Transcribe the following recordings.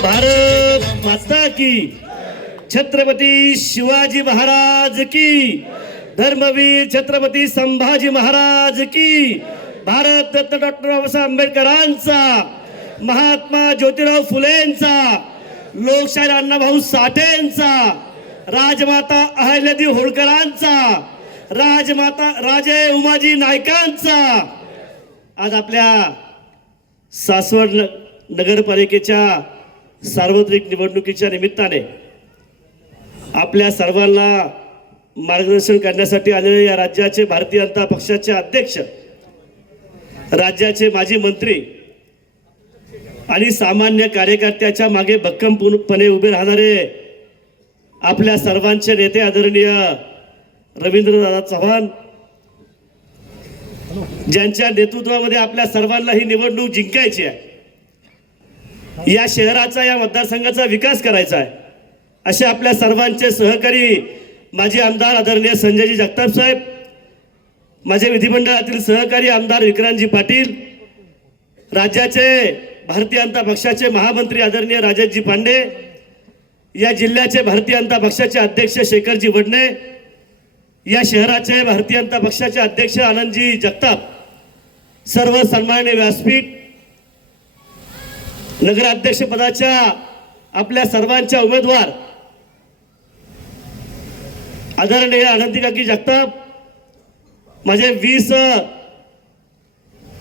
भारत माता की, छत्रपती शिवाजी महाराज की, धर्मवीर छत्रपती संभाजी महाराज की, भारत रत्न डॉक्टर बाबासाहेब आंबेडकरांचा, महात्मा ज्योतिराव फुलेंचा, लोकशाहीर अण्णाभाऊ साठेंचा, राजमाता अहिल्यादेवी होळकरांचा, राजमाता राजे उमाजी नायकांचा आज आपल्या सासवड नगरपालिकेच्या सार्वत्रिक निवडणुकीच्या निमित्ताने आपल्या सर्वांना मार्गदर्शन करण्यासाठी आलेले या राज्याचे भारतीय जनता पक्षाचे अध्यक्ष, राज्याचे माजी मंत्री आणि सामान्य कार्यकर्त्याच्या मागे भक्कमपणे उभे राहणारे आपल्या सर्वांचे नेते आदरणीय रवींद्रदादा चव्हाण, ज्यांच्या नेतृत्वामध्ये आपल्या सर्वांना ही निवडणूक जिंकायची आहे, या शहराचा या मतदारसंघाचा विकास करायचा आहे, असे आपल्या सर्वांचे सहकारी माजी आमदार आदरणीय संजयजी जगताप साहेब, माझे विधिमंडळातील सहकारी आमदार विक्रांतजी पाटील, राज्याचे भारतीय जनता पक्षाचे महामंत्री आदरणीय राजेशजी पांडे, या जिल्ह्याचे भारतीय जनता पक्षाचे अध्यक्ष शेखरजी वडणे, या शहराचे भारतीय जनता पक्षाचे अध्यक्ष आनंदजी जगताप, सर्व सन्माननीय व्यासपीठ, नगराध्यक्ष पदाच्या आपल्या सर्वांच्या उमेदवार आदरणीय आनंदीकाकी जगताप, माझे 20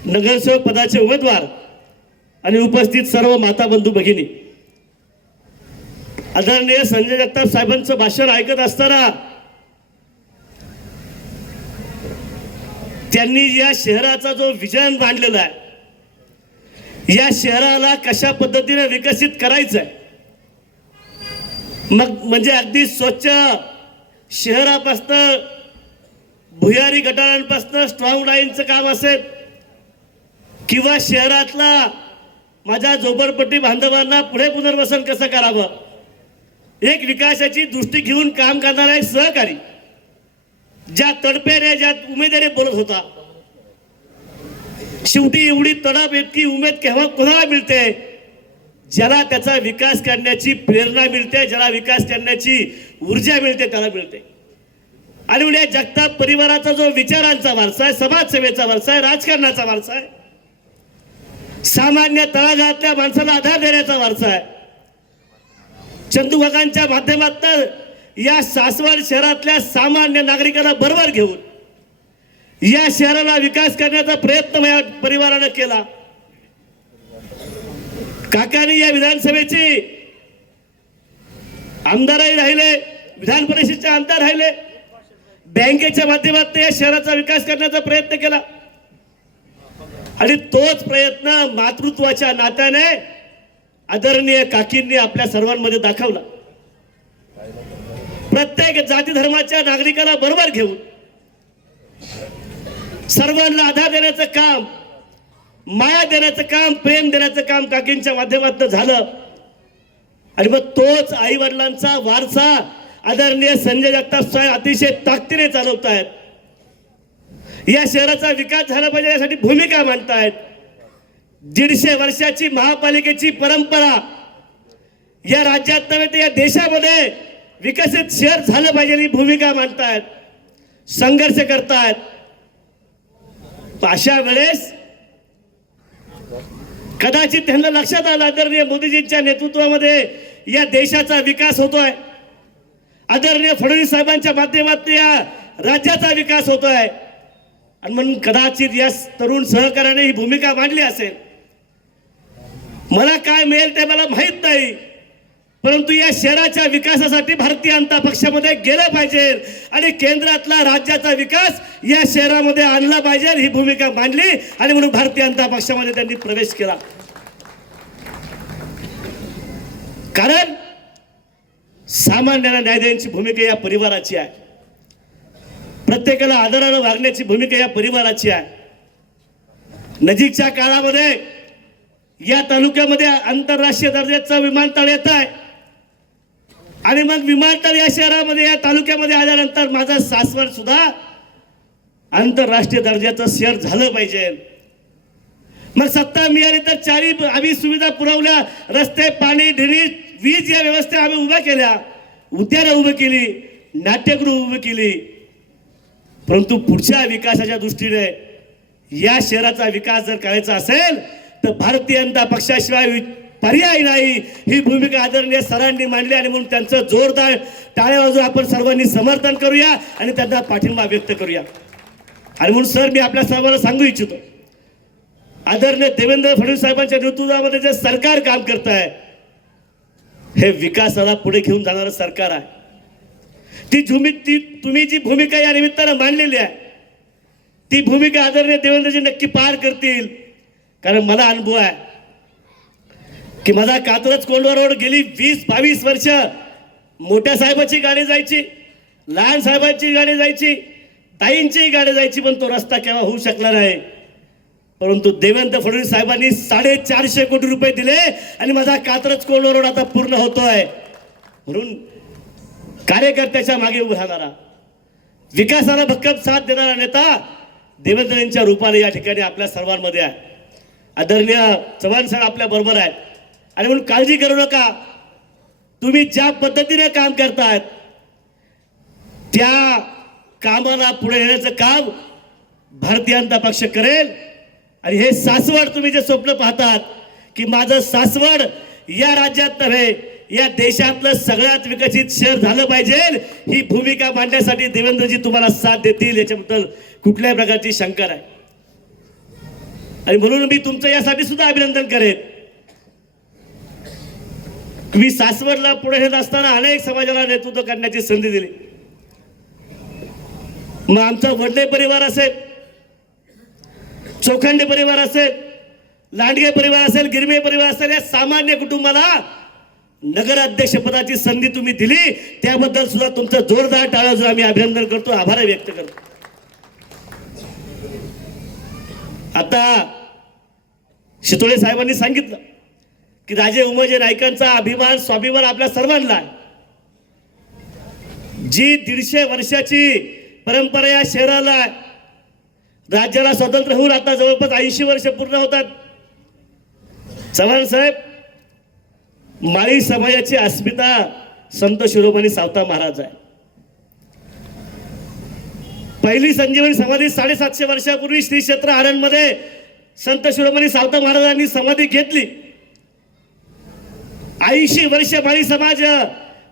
नगरसेवक पदाचे उमेदवार आणि उपस्थित सर्व माता बंधू भगिनी, आदरणीय संजय जगताप साहेबांचं भाषण ऐकत असताना त्यांनी या शहराचा जो विजन मांडलेला आहे, या शहराला कशा पद्धतीने विकसित करायचं आहे, मग म्हणजे अगदी स्वच्छ शहरापासून भुयारी गटारांपासून स्ट्रॉंग लाईनचं काम असेल किंवा शहरातला माझ्या झोपडपट्टी बांधवांना पुढे पुनर्वसन कसं करावं, एक विकासाची दृष्टी घेऊन काम करणारा एक सहकारी, ज्या तडपेने ज्या उमेदवारी बोलत होता, शेवटी एवढी तडप इतकी उमेद केव्हा कोणाला मिळते, ज्याला त्याचा विकास करण्याची प्रेरणा मिळते, ज्याला विकास करण्याची ऊर्जा मिळते, त्याला मिळते. आणि म्हणजे जगताप परिवाराचा जो विचारांचा वारसा आहे, समाजसेवेचा वारसा आहे, राजकारणाचा वारसा आहे, सामान्य तळागाळातल्या माणसाला आधार देण्याचा वारसा आहे, चंदूकाकांच्या माध्यमातून या सासवड शहरातल्या सामान्य नागरिकांना बरोबर घेऊन या शहराला विकास करण्याचा प्रयत्न या परिवाराने केला. काकांनी या विधानसभेची आमदारही राहिले, विधान परिषदेचे आमदार राहिले, बँकेच्या माध्यमातून या शहराचा विकास करण्याचा प्रयत्न केला आणि तोच प्रयत्न मातृत्वाच्या नात्याने आदरणीय काकींनी आपल्या सर्वांमध्ये दाखवला. प्रत्येक जाती धर्माच्या नागरिकाला बरोबर घेऊन सर्वांना आधार देण्याचं काम, माया देण्याचं काम, प्रेम देण्याचं काम काकींच्या माध्यमातून झालं. आणि मग तोच आई वडिलांचा वारसा आदरणीय संजय जगताप साहेब अतिशय ताकदीने चालवत आहेत. या शहराचा विकास झाला पाहिजे यासाठी भूमिका मांडतायत. 150 वर्षाची महापालिकेची परंपरा या राज्यात नव्हे तर या देशामध्ये विकसित शहर झालं पाहिजे ही भूमिका मांडतायत, संघर्ष करतायत. अशा वेळेस कदाचित त्यांना लक्षात आलं आदरणीय मोदीजींच्या नेतृत्वामध्ये या देशाचा विकास होतोय, आदरणीय फडणवीस साहेबांच्या माध्यमातून या राज्याचा विकास होतोय आणि म्हणून कदाचित या तरुण सहकार्याने ही भूमिका मांडली असेल. मला काय मिळेल ते मला माहित नाही, परंतु या शहराच्या विकासासाठी भारतीय जनता पक्षामध्ये गेलं पाहिजे आणि केंद्रातला राज्याचा विकास या शहरामध्ये आणला पाहिजे ही भूमिका मांडली आणि म्हणून भारतीय जनता पक्षामध्ये त्यांनी प्रवेश केला. कारण सामान्यांना न्याय देण्याची भूमिका या परिवाराची आहे, प्रत्येकाला आदराने वागण्याची भूमिका या परिवाराची आहे. नजीकच्या काळामध्ये या तालुक्यामध्ये आंतरराष्ट्रीय दर्जाचं विमानतळ येत आहे आणि मग विमानतळ या शहरामध्ये या तालुक्यामध्ये आल्यानंतर माझा सासवड सुद्धा आंतरराष्ट्रीय दर्जाचं शहर झालं पाहिजे. मग सत्ता मिळाली तर चारी आम्ही सुविधा पुरवल्या, रस्ते, पाणी, ड्रेनेज, वीज या व्यवस्था आम्ही उभ्या केल्या, उद्यानं उभं केली, नाट्यगृह उभं केली. परंतु पुढच्या विकासाच्या दृष्टीने या शहराचा विकास जर करायचा असेल तर भारतीय जनता पक्षाशिवाय पर्याय नाही, ही भूमिका आदरणीय सरांनी मांडली. आणि म्हणून त्यांचं जोरदार टाळ्या वाजवून आपण सर्वांनी समर्थन करूया आणि त्यांना पाठिंबा व्यक्त करूया. आणि म्हणून सर, मी आपल्या सर्वांना सांगू इच्छितो, आदरणीय देवेंद्र फडणवीस साहेबांच्या नेतृत्वामध्ये जे सरकार काम करत आहे, हे विकासाला पुढे घेऊन जाणारं सरकार आहे. तुम्ही जी भूमिका या निमित्तानं मांडलेली आहे, ती भूमिका आदरणीय देवेंद्रजी नक्की पार करतील. कारण मला अनुभव आहे की माझा कात्रज कोंढवा रोड गेली 20-22 वर्ष मोठ्या साहेबाची गाडी जायची, लहान साहेबांची गाडी जायची, ताईंची गाडी जायची, पण तो रस्ता केव्हा होऊ शकला नाही. परंतु देवेंद्र फडणवीस साहेबांनी 450 कोटी रुपये दिले आणि माझा कात्रज कोंढवा रोड आता पूर्ण होतोय. म्हणून कार्यकर्त्याच्या मागे उभा राहणारा, विकासाला भक्कम साथ देणारा नेता देवेंद्रांच्या रूपाने या ठिकाणी आपल्या सर्वांमध्ये आहे. आदरणीय चव्हाण साहेब आपल्या बरोबर आहेत. आणि म्हणून काळजी करू नका, तुम्ही ज्या पद्धतीने काम करतायत त्या कामाला पुढे नेण्याचं काम भारतीय जनता पक्ष करेल. आणि हे सासवड तुम्ही जे स्वप्न पाहतात की माझं सासवड या राज्यात नव्हे, या देशातलं सगळ्यात विकसित शहर झालं पाहिजे, ही भूमिका मांडण्यासाठी देवेंद्रजी तुम्हाला साथ देतील, याच्याबद्दल कुठल्याही प्रकारची शंका नाही. आणि म्हणून मी तुमचं यासाठी सुद्धा अभिनंदन करेन. मी सासवडला पुढे येत असताना अनेक समाजाला नेतृत्व करण्याची संधी दिली. मग आमचा वडले परिवार असेल, चोखंडे परिवार असेल, लांडगे परिवार असेल, गिरमे परिवार असेल, या सामान्य कुटुंबाला नगराध्यक्षपदाची संधी तुम्ही दिली, त्याबद्दल सुद्धा तुमचं जोरदार टाळ्या वाजवून आम्ही अभिनंदन करतो, आभार व्यक्त करतो. आता शितोळे साहेबांनी सांगितलं की राजे उमाजी नाईकांचा अभिमान, स्वाभिमान आपल्या सर्वांना आहे. जी 150 वर्षाची परंपरा या शहराला आहे. राज्याला स्वातंत्र्य होऊन आता जवळपास 80 वर्ष पूर्ण होतात. चव्हाण साहेब, माळी समाजाची अस्मिता संत शिरोमणी सावता महाराज आहे. पहिली संजीवनी समाधी 750 वर्षापूर्वी श्री क्षेत्र आरणमध्ये संत शिरोमणी सावता महाराजांनी समाधी घेतली. 80 वर्ष माळी समाज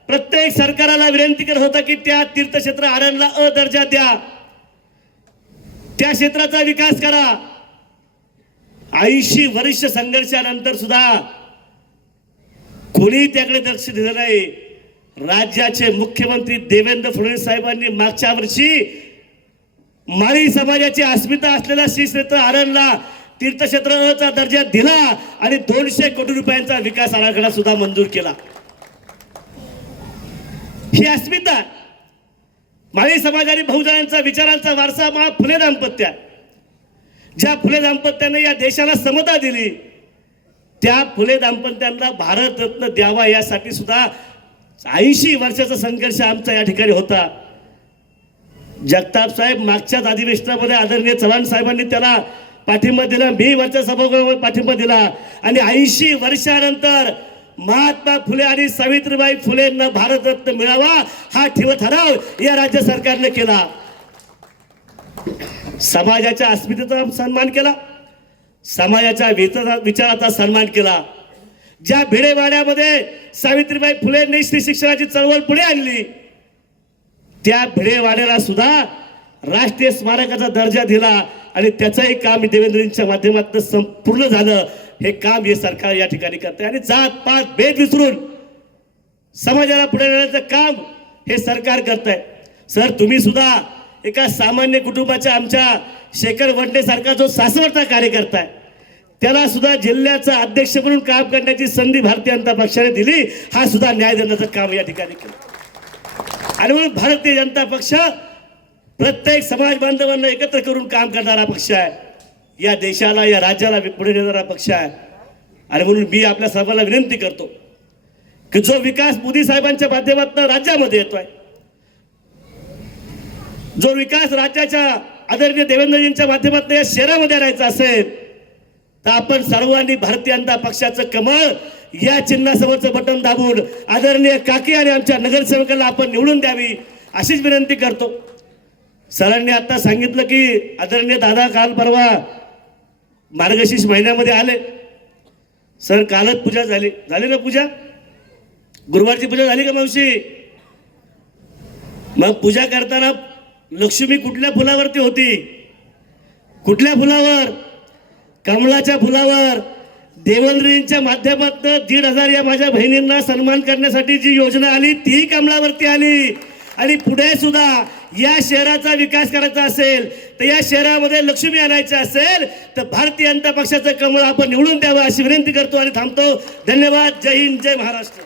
प्रत्येक सरकाराला विनंती करत होता की त्या तीर्थक्षेत्र आरणला अ दर्जा द्या, त्या क्षेत्राचा विकास करा. 80 वर्ष संघर्षानंतर सुद्धा कोणी त्याकडे लक्ष दिलं नाही. राज्याचे मुख्यमंत्री देवेंद्र फडणवीस साहेबांनी मागच्या वर्षी माळी समाजाची अस्मिता असलेल्या श्री क्षेत्र आरणला तीर्थक्षेत्र चा दर्जा दिला आणि 200 कोटी रुपयांचा विकास आराखडा सुद्धा मंजूर केला. ही अस्मिता माळी समाज आणि बहुजनांचा विचारांचा वारसा महा फुले दाम्पत्य, ज्या फुले दाम्पत्याने या देशाला समता दिली, त्या फुले दाम्पत्यांना भारतरत्न द्यावा यासाठी सुद्धा 80 वर्षाचा संघर्ष आमचा या ठिकाणी होता. जगताप साहेब मागच्याच अधिवेशनामध्ये आदरणीय चव्हाण साहेबांनी त्याला पाठिंबा दिला, मी वरच्या सभागृहावर पाठिंबा दिला. आणि 80 वर्षानंतर महात्मा फुले आणि सावित्रीबाई फुलेंना भारतरत्न मिळावा हा ठराव या राज्य सरकारने केला. समाजाच्या अस्मितेचा सन्मान केला, समाजाच्या विचाराचा सन्मान केला. ज्या भिडेवाड्यामध्ये सावित्रीबाई फुलेंनी स्त्री शिक्षणाची चळवळ पुढे आणली, त्या भिडेवाड्याला सुद्धा राष्ट्रीय स्मारकाचा दर्जा दिला आणि त्याचंही काम देवेंद्रजींच्या माध्यमातून पूर्ण झालं. हे काम हे सरकार या ठिकाणी करते आणि जात पात भेद विसरून समाजाला पुढे नेण्याचं काम हे सरकार करत आहे. सर, तुम्ही सुद्धा एका सामान्य कुटुंबाच्या आमच्या शेखर वडणे सारखा जो सासवडचा कार्यकर्ता आहे, त्याला सुद्धा जिल्ह्याचा अध्यक्ष म्हणून काम करण्याची संधी भारतीय जनता पक्षाने दिली. हा सुद्धा न्याय देण्याचं काम या ठिकाणी केलं. आणि म्हणून भारतीय जनता पक्ष प्रत्येक समाज बांधवांना एकत्र करून काम करणारा पक्ष आहे. या देशाला, या राज्याला पुढे नेणारा पक्ष आहे. आणि म्हणून मी आपल्या सर्वांना विनंती करतो की जो विकास मोदी साहेबांच्या माध्यमातून राज्यामध्ये येतोय, जो विकास राज्याच्या आदरणीय देवेंद्रजींच्या माध्यमातून या शहरामध्ये आणायचा असेल तर आपण सर्वांनी भारतीय जनता पक्षाचं कमळ या चिन्हासमोरचं बटन दाबून आदरणीय काकी आणि आमच्या नगरसेवकाला आपण निवडून द्यावी अशीच विनंती करतो. सरांनी आता सांगितलं की आदरणीय दादा काल परवा मार्गशीर्ष महिन्यामध्ये आले. सर कालच पूजा झाली ना पूजा? गुरुवारची पूजा झाली का मावशी? मग पूजा करताना लक्ष्मी कुठल्या फुलावरती होती? कुठल्या फुलावर? कमळाच्या फुलावर. देवेंद्रजींच्या माध्यमातून 1,500 या माझ्या बहिणींना सन्मान करण्यासाठी जी योजना आली ती कमळावरती आली. आणि पुढे सुद्धा या शहराचा विकास करायचा असेल तर या शहरामध्ये लक्ष्मी आणायची असेल तर भारतीय जनता पक्षाचं कमळ आपण निवडून द्यावं अशी विनंती करतो आणि थांबतो. धन्यवाद. जय हिंद, जय महाराष्ट्र.